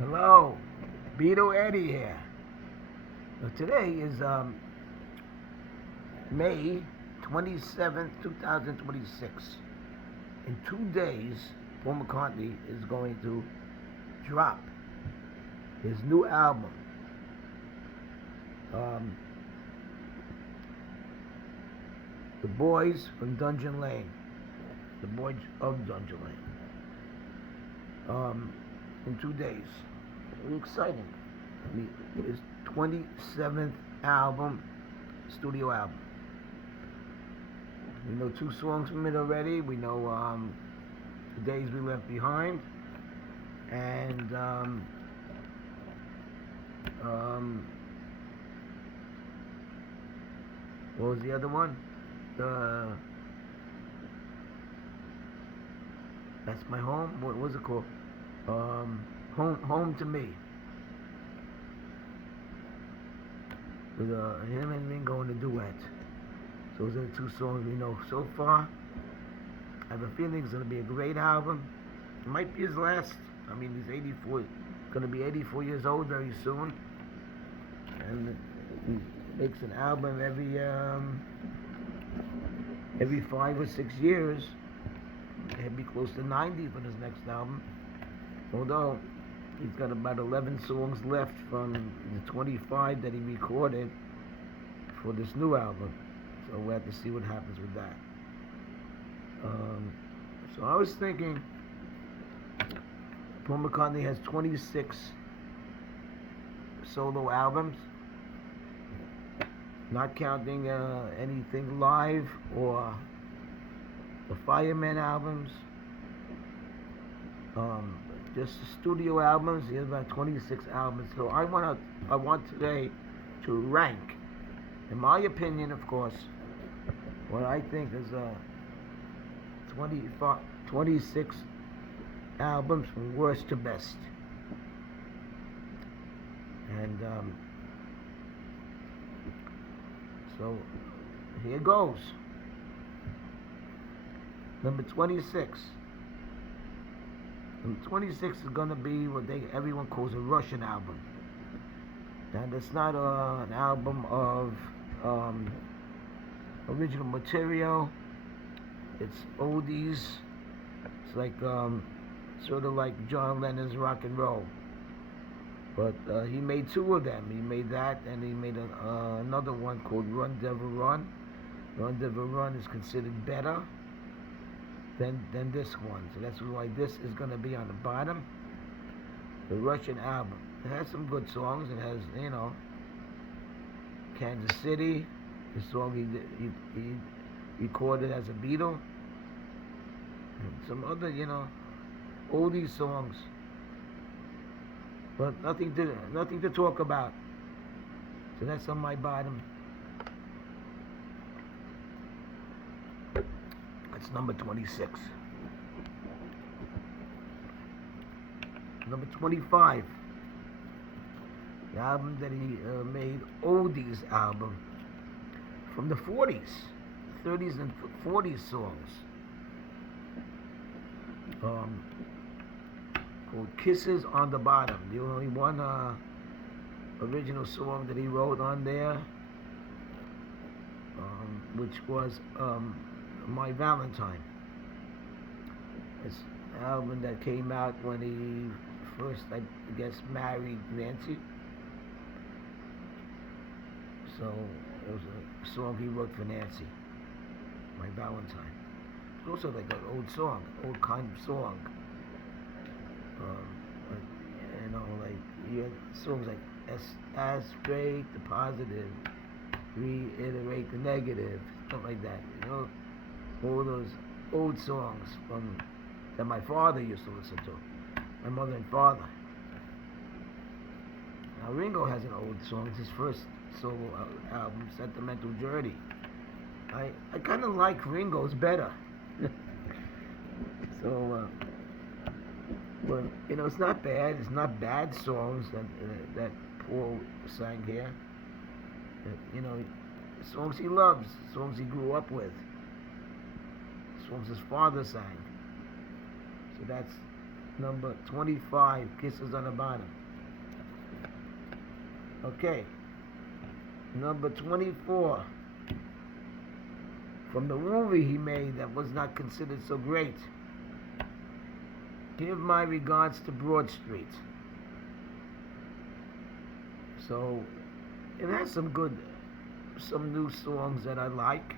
Hello, Beto Eddie here. Today is May 27th, 2026. In 2 days, Paul McCartney is going to drop his new album. Um, the Boys from Dungeon Lane. The Boys of Dungeon Lane. In 2 days. Very exciting. His 27th album, studio album. We know two songs from it already. We know The Days We Left Behind and what was the other one? That's My Home. What was it called? Home to Me. With him and Ringo in a duet. So those are the two songs we know so far. I have a feeling it's going to be a great album. It might be his last. I mean, he's 84, going to be 84 years old very soon. And he makes an album every 5 or 6 years. He'll be close to 90 for his next album. Although he's got about 11 songs left from the 25 that he recorded for this new album. So we'll have to see what happens with that. So I was thinking, Paul McCartney has 26 solo albums, not counting anything live or the Fireman albums. Just the studio albums. He has about 26 albums. So I want today to rank, in my opinion, of course, what I think is 26 albums from worst to best. And so here goes. Number 26. Number 26 is going to be what everyone calls a Russian album. And it's not an album of original material. It's oldies. It's like sort of like John Lennon's rock and roll. But he made two of them. He made that, and he made another one called Run Devil Run. Run Devil Run is considered better than this one. So that's why this is going to be on the bottom. The Russian album. It has some good songs. It has, Kansas City, the song he recorded as a Beatle. And some other, oldie songs. But nothing to talk about. So that's on my bottom. That's number 26. Number 25. The album that he made, Oldies album. From the 40s. 30s and 40s songs. Called Kisses on the Bottom. The only one original song that he wrote on there, which was My Valentine. It's an album that came out when he first, I guess, married Nancy. So it was a song he wrote for Nancy, My Valentine. It's also like an old song, old kind of song. Like you have songs like aspirate the positive, reiterate the negative, stuff like that. All those old songs that my father used to listen to, my mother and father. Now Ringo has an old song. It's his first solo album, Sentimental Journey. I kind of like Ringo's better. So. But it's not bad. It's not bad songs that Paul sang here. Songs he loves, songs he grew up with, songs his father sang. So that's Number 25, Kisses on the Bottom. Okay. Number 24, from the movie he made that was not considered so great. Give My Regards to Broad Street. So it has some new songs that I like.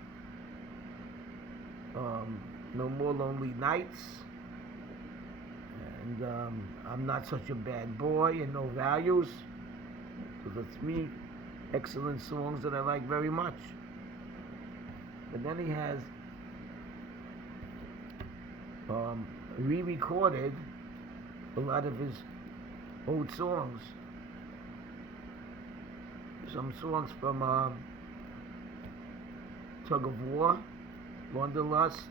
No More Lonely Nights, and I'm Not Such a Bad Boy, and No Values. Those are three excellent songs that I like very much. But then he has re-recorded a lot of his old songs. Some songs from Tug of War, Wanderlust,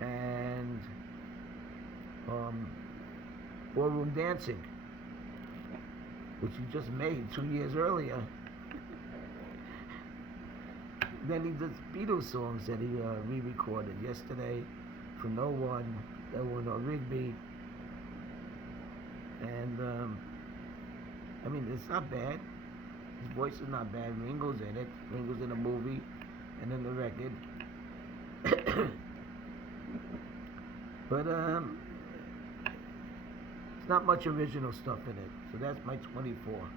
and Ballroom Dancing, which he just made 2 years earlier. Then he does Beatles songs that he re-recorded. Yesterday, For No One, Eleanor Rigby, and I mean, it's not bad. His voice is not bad. Ringo's in it. Ringo's in the movie and in the record. But it's not much original stuff in it. So that's my 24.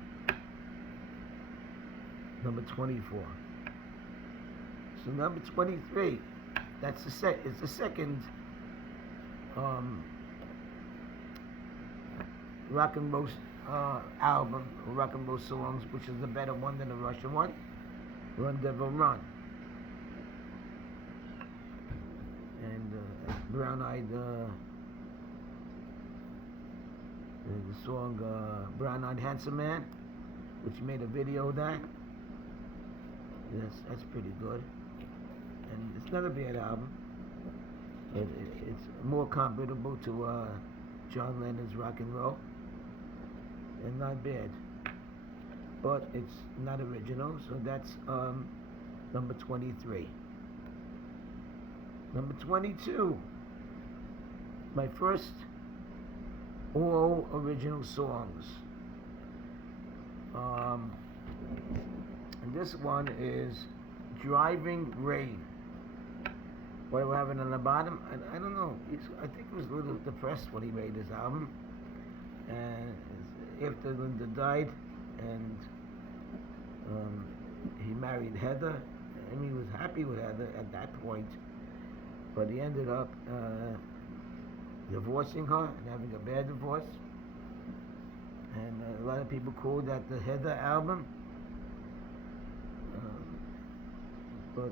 Number 24. So number 23. It's the second rock and roll album, rock and roll songs, which is the better one than the Russian one, Run Devil Run. And Brown Eyed, the song Brown Eyed Handsome Man, which made a video of that. Yes, that's pretty good. And it's not a bad album. It's more comparable to John Lennon's Rock and Roll. And not bad. But it's not original, so that's number 23. Number 22. My first all original songs. And this one is Driving Rain. What do we have on the bottom? I don't know. I think he was a little depressed when he made this album. And after Linda died, and he married Heather. I mean, he was happy with Heather at that point, but he ended up divorcing her and having a bad divorce. And a lot of people call that the Heather album. But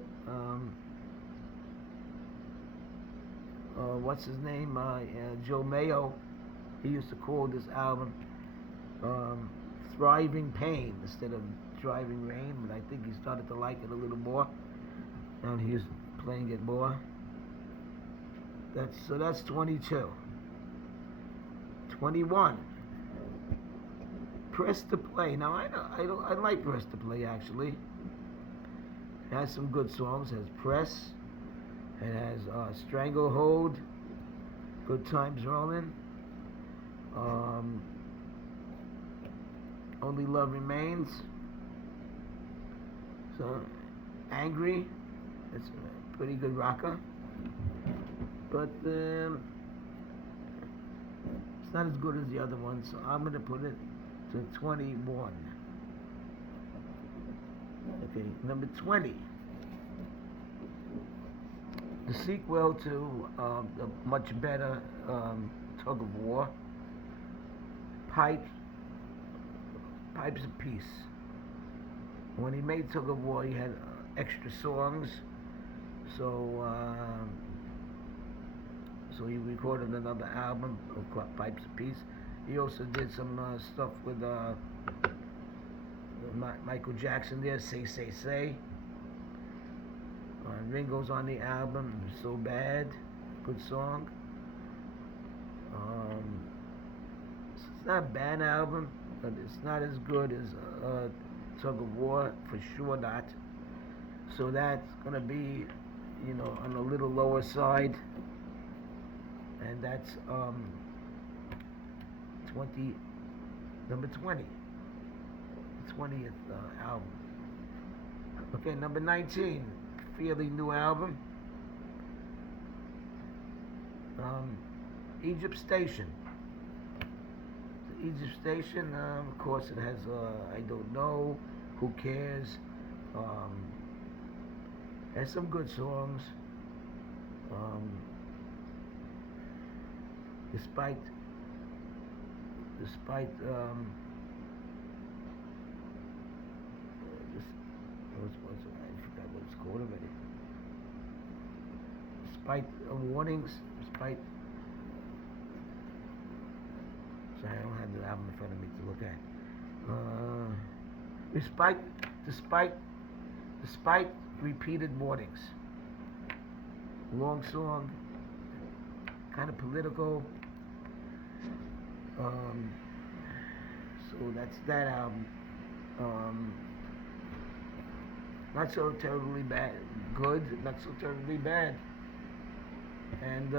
what's his name? Joe Mayo. He used to call this album Thriving Pain instead of Driving Rain, but I think he started to like it a little more, and he's playing it more. That's 22. 21. Press to Play. Now I like Press to Play actually. It has some good songs. It has Press. It has Stranglehold. Good Times Rolling. Only Love Remains. So, Angry. It's a pretty good rocker. But it's not as good as the other one, so I'm going to put it to 21. Okay, number 20. The sequel to the much better Tug of War, Pipes of Peace. When he made Tug of War, he had extra songs, so he recorded another album of Pipes of Peace. He also did some stuff with Michael Jackson there, Say, Say, Say. Ringo's on the album, So Bad, good song. It's not a bad album, but it's not as good as Tug of War, for sure not. So that's gonna be, on a little lower side, and that's 20, number 20, the 20th album. Okay, number 19, fairly new album, Egypt Station. The Egypt Station, of course, it has I Don't Know, Who Cares, has some good songs. Um, despite despite this, I forgot what it's called already. Despite warnings, despite, sorry, I don't have the album in front of me to look at. Despite despite repeated warnings. Long song, kind of political. So that's that album. Not so terribly bad, good, not so terribly bad. And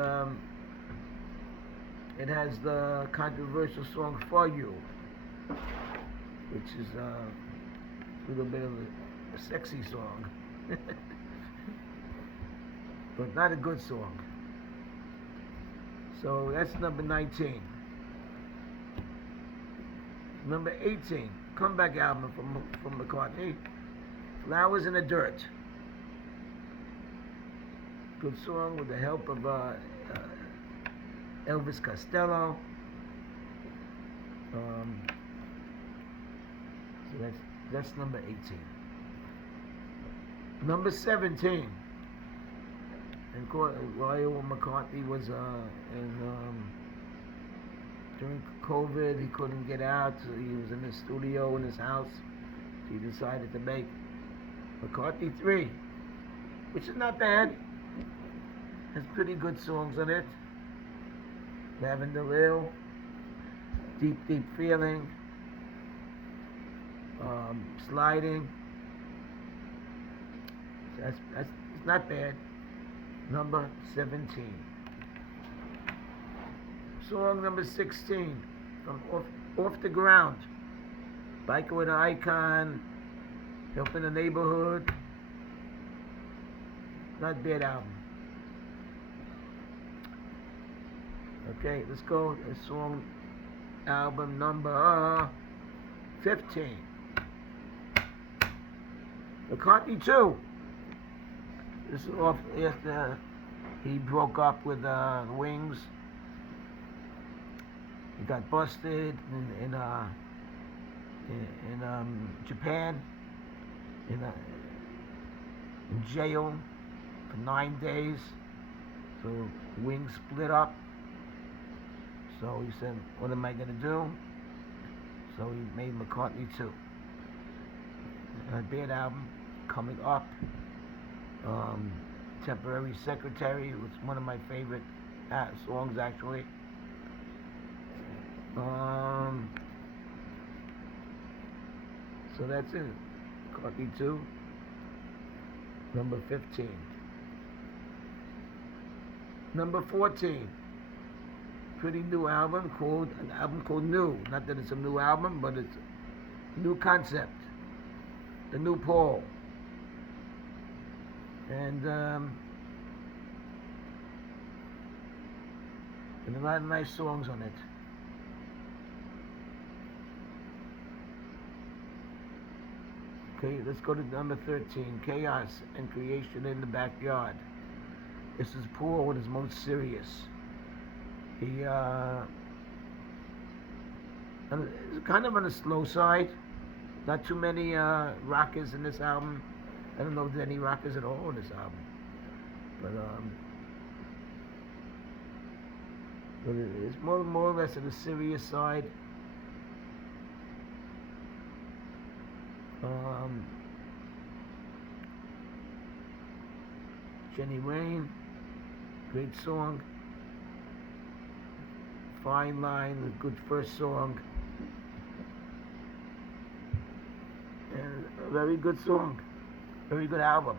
it has the controversial song For You, which is a little bit of a sexy song. But not a good song. So that's number 19. Number 18, comeback album from McCartney, Flowers in the Dirt. Good song with the help of Elvis Costello. So that's number 18. Number 17. And while McCartney was during COVID, he couldn't get out, so he was in his studio in his house. He decided to make McCartney 3, which is not bad. Has pretty good songs on it. Lavender Hill, Deep Deep Feeling, Sliding. That's it's not bad. Number 17. Song number 16 from Off the Ground. Biker with an Icon, Helping the Neighborhood. Not bad album. Okay, let's go to song album number 15. McCartney 2. This is off after he broke up with Wings. He got busted in Japan, in jail for 9 days. So Wings split up. So he said, "What am I gonna do?" So he made McCartney 2. A bad album coming up. Temporary Secretary was one of my favorite songs, actually. So that's it. McCartney 2, number 15. Number 14. Pretty new album called New. Not that it's a new album, but it's a new concept. The New Paul. And a lot of nice songs on it. Okay, let's go to number 13. Chaos and Creation in the Backyard. This is Paul at his most serious. He is kind of on the slow side. Not too many rockers in this album. I don't know if there's any rockers at all in this album. But it's more or less on the serious side. Jenny Rain, great song. Fine Line, a good first song. And a very good song. Very good album.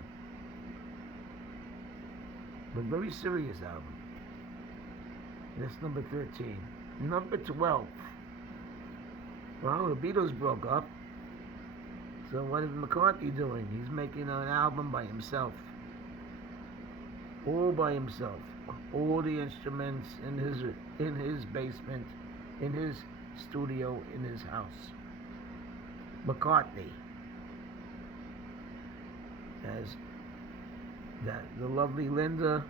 But very serious album. That's number 13. Number 12. Well, the Beatles broke up. So what is McCartney doing? He's making an album by himself, all by himself, all the instruments in his basement, in his studio, in his house. McCartney as that the lovely Linda.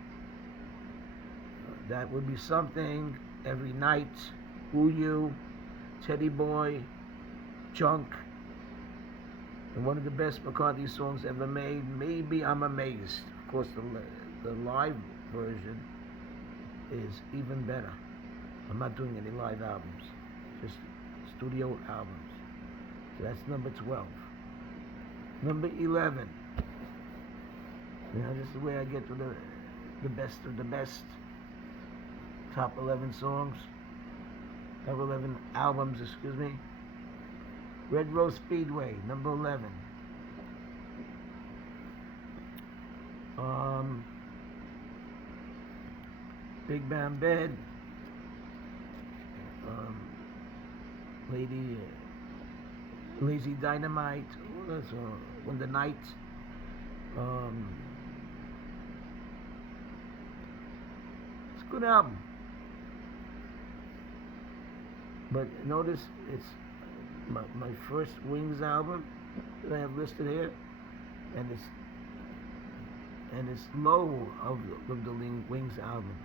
That would be something. Every night, Who You, Teddy Boy, Junk, and one of the best McCartney songs ever made. Maybe I'm Amazed. Of course, the live version is even better. I'm not doing any live albums, just studio albums. So that's number 12. Number 11. This is the way I get to the best of the best. Top 11 songs. Top 11 albums, excuse me. Red Rose Speedway, number 11. Big Band Bed. Lazy Dynamite. Oh, that's When the Night. It's a good album. But notice it's my first Wings album that I have listed here, and it's low of the Wings album.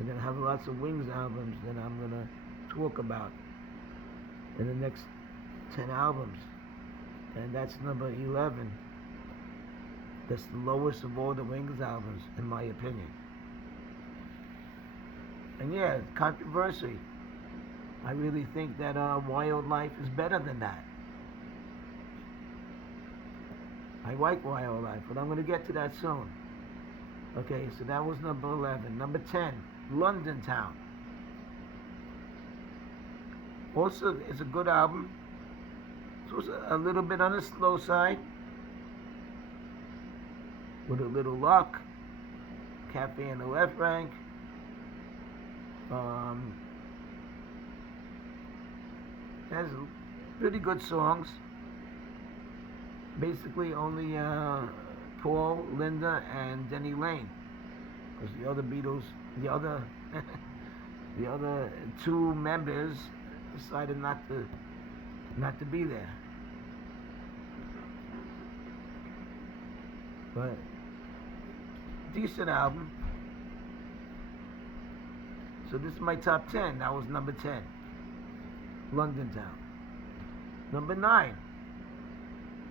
I'm gonna have lots of Wings albums that I'm gonna talk about in the next 10 albums, and that's number 11. That's the lowest of all the Wings albums, in my opinion. And yeah, controversy. I really think that Wild Life is better than that. I like Wild Life, but I'm going to get to that soon. Okay, so that was number 11. Number 10, London Town. Also, it's a good album. It was a little bit on the slow side. With a little luck. Cafe in the Left Rank. Has pretty good songs. Basically only Paul, Linda, and Denny Lane, because the other Beatles, the other two members decided not to be there. But decent album. So this is my top 10. That was number 10. London Town. Number 9.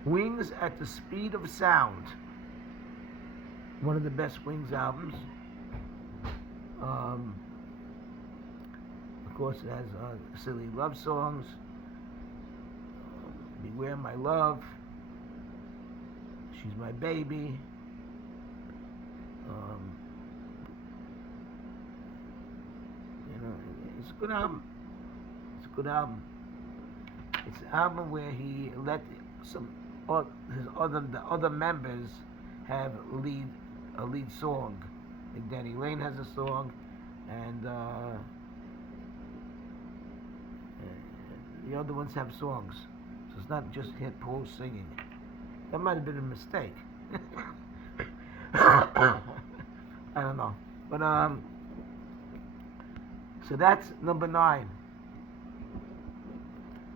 Wings at the Speed of Sound. One of the best Wings albums. Of course, it has silly love songs. Beware My Love. She's My Baby. It's a good album. It's a good album. It's an album where he let the other members have a lead song. Like Danny Lane has a song, and the other ones have songs. So it's not just hit Paul singing. That might have been a mistake. I don't know, but so that's number 9.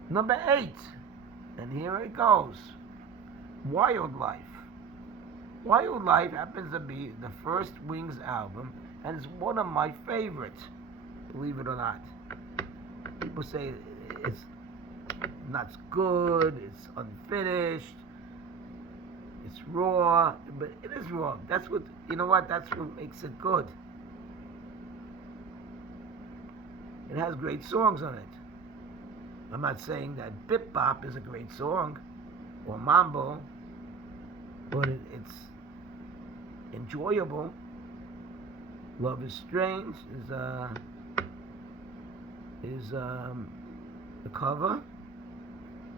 Number 8, and here it goes. Wild Life. Wild Life happens to be the first Wings album, and it's one of my favorites, believe it or not. People say it's not good, it's unfinished, it's raw, but it is raw. That's what, that's what makes it good. It has great songs on it. I'm not saying that Bip Bop is a great song, or Mambo, but it's enjoyable. Love is Strange is the cover,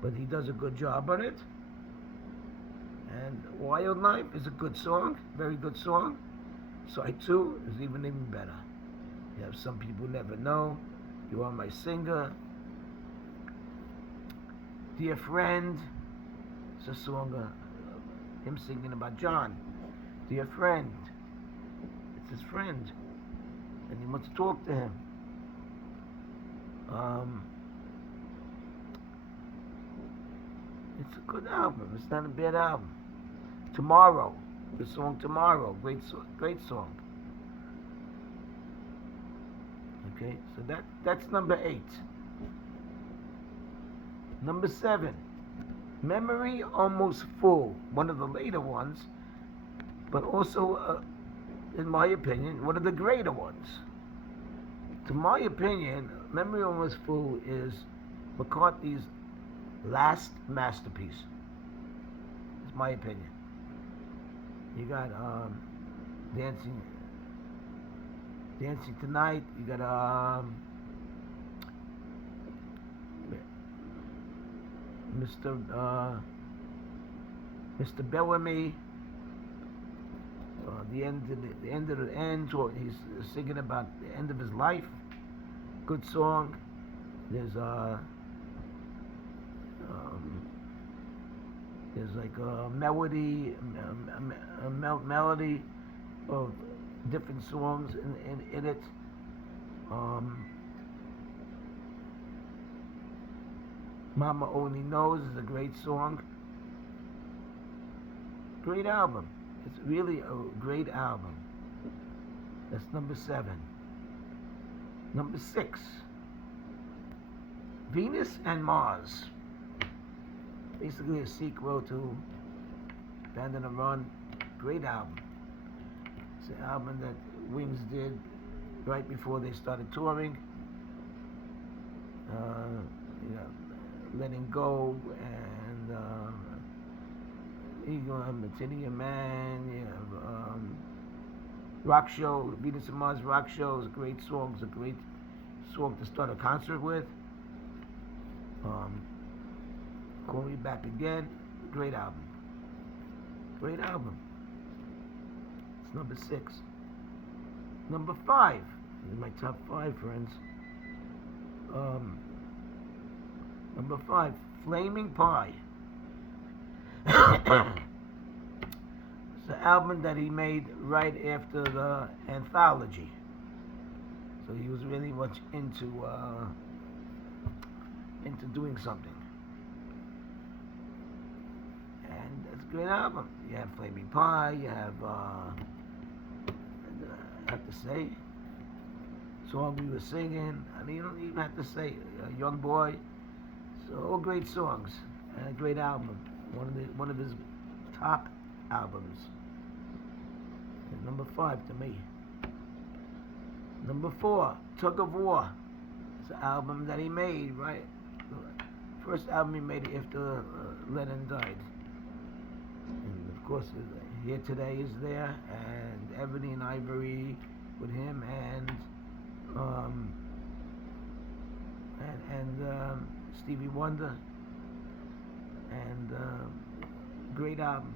but he does a good job on it. And Wild Life is a good song, very good song. Side 2 is even better. You have Some People Never Know, You Are My Singer, Dear Friend, it's a song, him singing about John. Dear friend, it's his friend, and he wants to talk to him. It's a good album. It's not a bad album. Tomorrow, the song Tomorrow, great song. Okay, so that's number 8. Number 7, Memory Almost Full, one of the later ones, but also, in my opinion, one of the greater ones. To my opinion, Memory Almost Full is McCartney's last masterpiece. It's my opinion. You got Dancing Tonight. You got Mr. Bellamy. The end of the end. Or he's singing about the end of his life. Good song. There's like a melody, melody of different songs in it. Mama Only Knows is a great song. Great album. It's really a great album. That's number 7. Number 6, Venus and Mars. Basically a sequel to Band on the Run. Great album. It's an album that Wings did right before they started touring. Letting Go and you have Matilda Man. You have Rock Show, Venus and Mars Rock Show is a great song. It's a great song to start a concert with. Call Me Back Again, great album. Great album. It's number 6. Number 5. These are my top 5, friends. Number 5, Flaming Pie. It's the album that he made right after the anthology. So he was really much into doing something. And it's a great album. You have Flaming Pie, you have I have to say, song we were singing. I mean, you don't even have to say Young Boy. So all great songs and a great album. One of his top albums. And number 5 to me. Number 4, Tug of War. It's an album that he made, right? First album he made after Lennon died. And of course, Here Today is there, and Ebony and Ivory with him, and Stevie Wonder, and great album.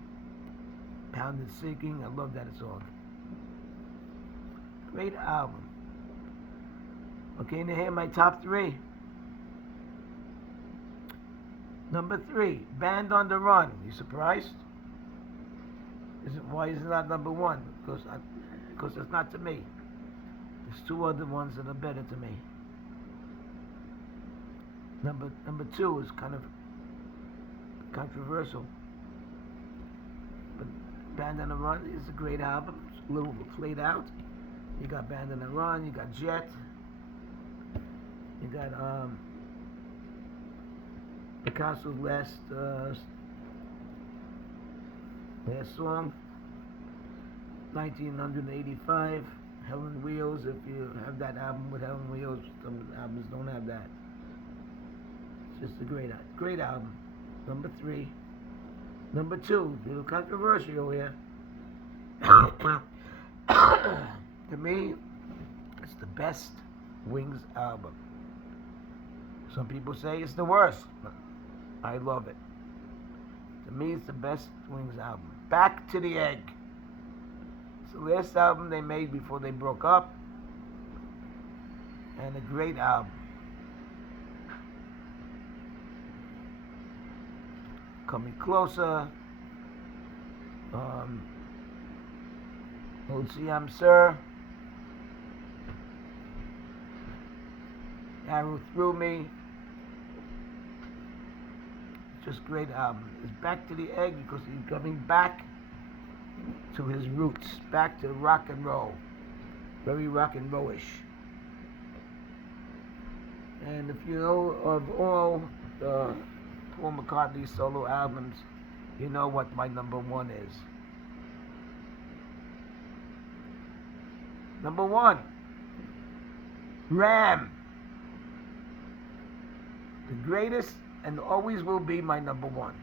Pounded Sinking, I love that song. Great album. Okay, now here are my top 3. Number 3, Band on the Run. You surprised? Why is it not number 1? Because it's not to me. There's 2 other ones that are better to me. Number 2 is kind of controversial. But Band on the Run is a great album. It's a little played out. You got Band on the Run, you got Jet, you got Picasso's last song, 1985, Helen Wheels. If you have that album with Helen Wheels, some albums don't have that. It's just a great album. Number 3. Number 2, a little controversial here. To me, it's the best Wings album. Some people say it's the worst, but I love it. To me, it's the best Wings album. Back to the Egg. It's the last album they made before they broke up, and a great album. coming closer. OCM Sir. Arrow Through Me. Just great album. It's Back to the Egg because he's coming back to his roots, back to rock and roll. Very rock and rollish. And if you know of all the Paul McCartney solo albums, you know what my number one is. Number one, Ram. The greatest and always will be my number one.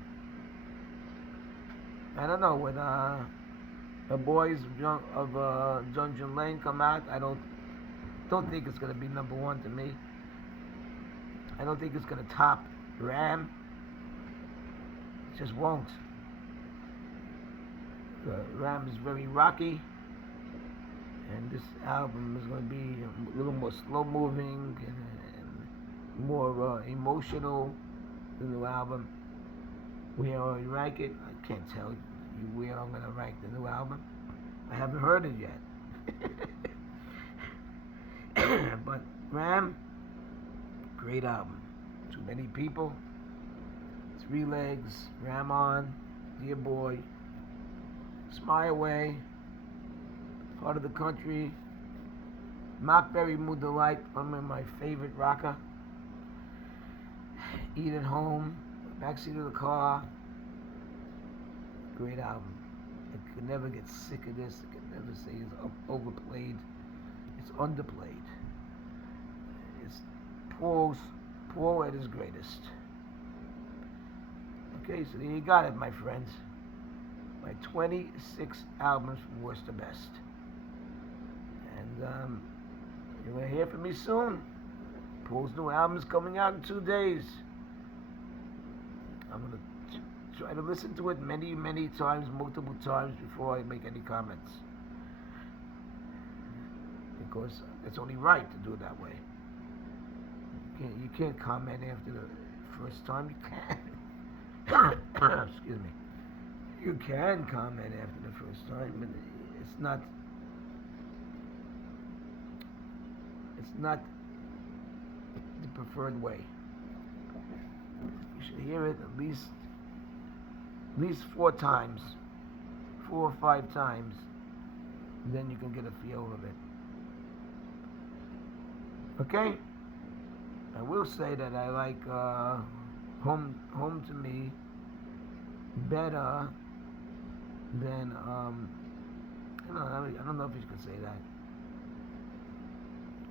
I don't know, when the boys of Dungeon Lane come out, I don't think it's going to be number one to me. I don't think it's going to top Ram. It just won't. Ram is very rocky, and this album is going to be a little more slow moving and more emotional. The new album. Where I rank it, I can't tell you where I'm going to rank the new album. I haven't heard it yet. But Ram, great album. Too Many People, Three Legs, Ram On, Dear Boy, Smile Away, Part of the Country, Mockberry Mood Delight, one of my favorite rocker. Eat at Home, Backseat of the Car. Great album. I could never get sick of this. I could never say it's overplayed. It's underplayed. It's Paul at his greatest. Okay, so there you got it, my friends. My 26 albums from worst to best. And you're going to hear from me soon. Paul's new album is coming out in 2 days. I'm going to try to listen to it many, many times, multiple times before I make any comments. Because it's only right to do it that way. You can't comment after the first time. You can. Excuse me. You can comment after the first time, but it's not the preferred way. You should hear it at least 4 times, 4 or 5 times, and then you can get a feel of it. Okay? I will say that I like Home to Me better than I don't know if you could say that.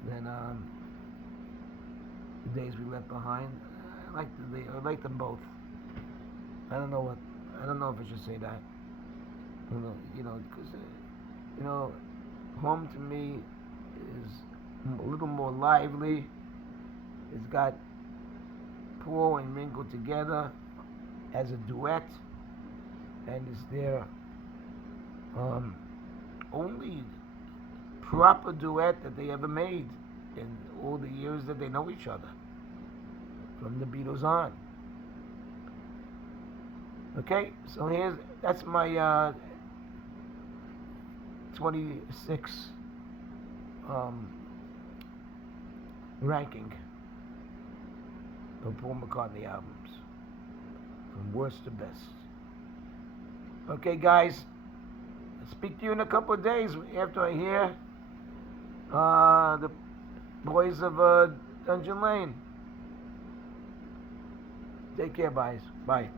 Than The Days We Left Behind. I like them both. I don't know if I should say that. Because Home to Me is a little more lively. It's got Paul and Ringo together as a duet, and it's their only proper duet that they ever made in all the years that they know each other, from the Beatles on. Okay, so that's my 26 ranking of Paul McCartney albums, from worst to best. Okay, guys, I'll speak to you in a couple of days after I hear the boys of Dungeon Lane. Take care, guys. Bye.